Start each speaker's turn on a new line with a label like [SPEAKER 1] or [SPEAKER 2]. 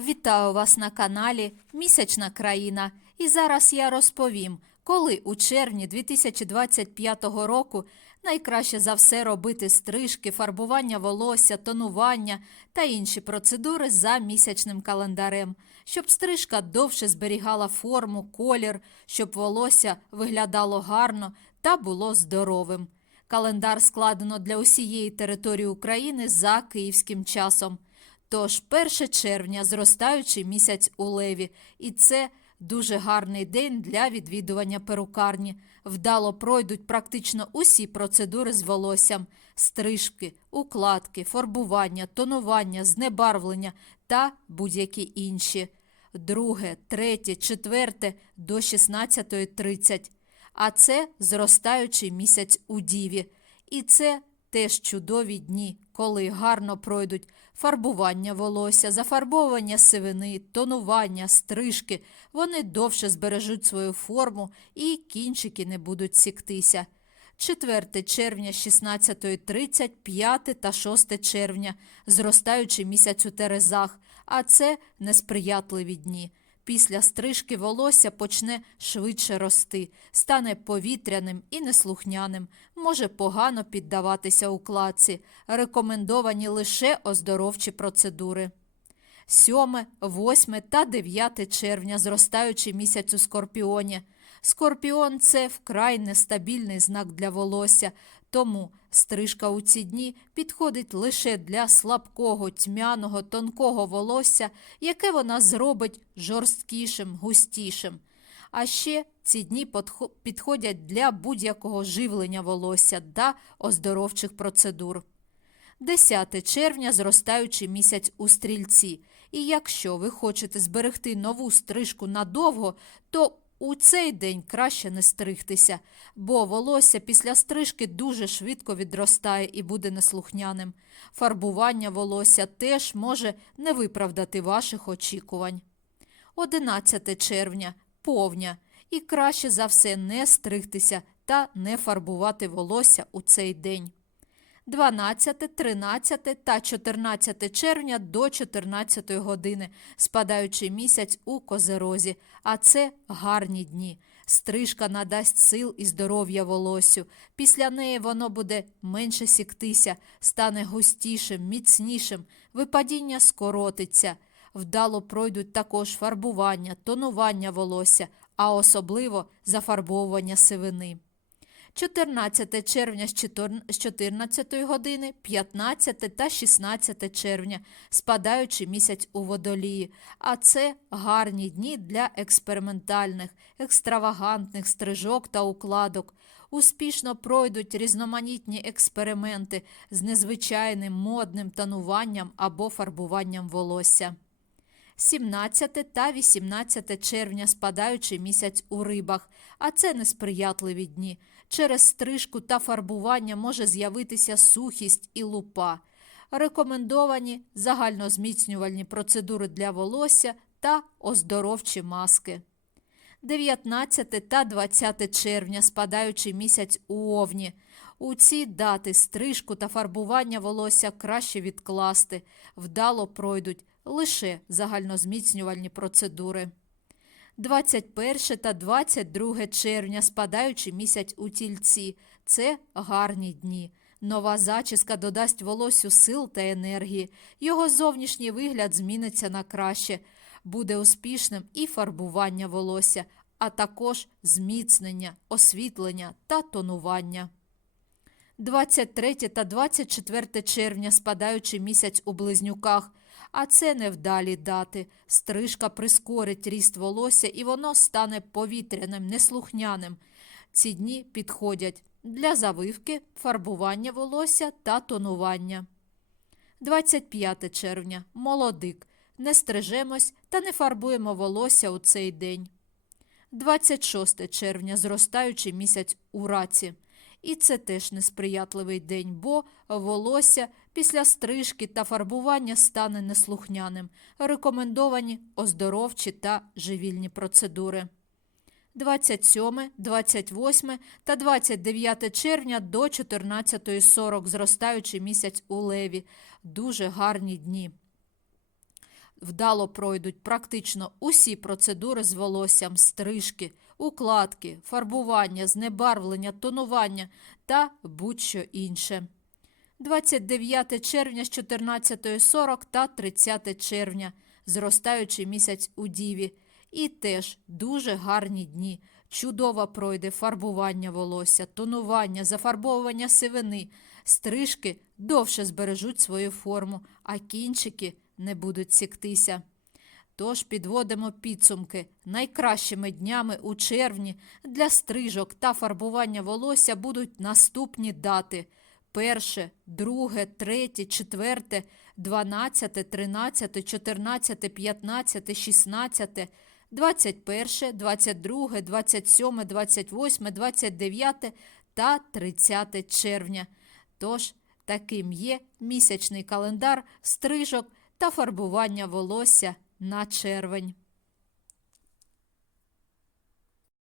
[SPEAKER 1] Вітаю вас на каналі Місячна країна. І зараз я розповім, коли у червні 2025 року найкраще за все робити стрижки, фарбування волосся, тонування та інші процедури за місячним календарем, щоб стрижка довше зберігала форму, колір, щоб волосся виглядало гарно та було здоровим. Календар складено для усієї території України за київським часом. Тож 1 червня зростаючий місяць у леві, і це дуже гарний день для відвідування перукарні. Вдало пройдуть практично усі процедури з волоссям: стрижки, укладки, фарбування, тонування, знебарвлення та будь-які інші. Друге, третє, четверте до 16.30. А це зростаючий місяць у діві. І це теж чудові дні, коли гарно пройдуть фарбування волосся, зафарбовування сивини, тонування, стрижки. Вони довше збережуть свою форму і кінчики не будуть сіктися. 4 червня 16.30, 5 та 6 червня, зростаючий місяць у Терезах, а це несприятливі дні. Після стрижки волосся почне швидше рости, стане повітряним і неслухняним, може погано піддаватися укладці, рекомендовані лише оздоровчі процедури. 7, 8 та 9 червня зростаючий місяць у Скорпіоні. Скорпіон це вкрай нестабільний знак для волосся, тому стрижка у ці дні підходить лише для слабкого, тьмяного, тонкого волосся, яке вона зробить жорсткішим, густішим. А ще ці дні підходять для будь-якого живлення волосся та оздоровчих процедур. 10 червня зростаючий місяць у стрільці. І якщо ви хочете зберегти нову стрижку надовго, то у цей день краще не стригтися, бо волосся після стрижки дуже швидко відростає і буде неслухняним. Фарбування волосся теж може не виправдати ваших очікувань. 11 червня повня. І краще за все не стригтися та не фарбувати волосся у цей день. 12, 13 та 14 червня до 14 години, спадаючий місяць у козерозі, а це гарні дні. Стрижка надасть сил і здоров'я волосю. Після неї воно буде менше сіктися, стане густішим, міцнішим, випадіння скоротиться. Вдало пройдуть також фарбування, тонування волосся, а особливо зафарбовування сивини. 14 червня з 14 години, 15 та 16 червня, спадаючий місяць у водолії. А це гарні дні для експериментальних, екстравагантних стрижок та укладок. Успішно пройдуть різноманітні експерименти з незвичайним модним тонуванням або фарбуванням волосся. 17 та 18 червня спадаючий місяць у рибах, а це несприятливі дні. Через стрижку та фарбування може з'явитися сухість і лупа. Рекомендовані загальнозміцнювальні процедури для волосся та оздоровчі маски. 19 та 20 червня спадаючий місяць у Овні. У ці дати стрижку та фарбування волосся краще відкласти, вдало пройдуть лише загальнозміцнювальні процедури. 21 та 22 червня спадаючий місяць у тільці. Це гарні дні. Нова зачіска додасть волосю сил та енергії. Його зовнішній вигляд зміниться на краще. Буде успішним і фарбування волосся, а також зміцнення, освітлення та тонування. 23 та 24 червня спадаючий місяць у близнюках, а це невдалі дати. Стрижка прискорить ріст волосся і воно стане повітряним, неслухняним. Ці дні підходять для завивки, фарбування волосся та тонування. 25 червня молодик. Не стрижемось та не фарбуємо волосся у цей день. 26 червня зростаючий місяць у раці. І це теж несприятливий день, бо волосся після стрижки та фарбування стане неслухняним. Рекомендовані оздоровчі та живільні процедури. 27, 28 та 29 червня до 14.40 зростаючий місяць у леві. Дуже гарні дні. вдало пройдуть практично усі процедури з волоссям, стрижки, укладки, фарбування, знебарвлення, тонування та будь-що інше. 29 червня з 14.40 та 30 червня, зростаючий місяць у Діві. І теж дуже гарні дні. Чудово пройде фарбування волосся, тонування, зафарбовування сивини. Стрижки довше збережуть свою форму, а кінчики не будуть сіктися. Тож підводимо підсумки. Найкращими днями у червні для стрижок та фарбування волосся будуть наступні дати: перше, друге, третє, четверте, дванадцяте, тринадцяте, чотирнадцяте, п'ятнадцяте, шістнадцяте, двадцять перше, двадцять друге, двадцять сьоме, двадцять восьме, двадцять дев'яте та тридцяте червня. Тож таким є місячний календар стрижок та фарбування волосся на червень.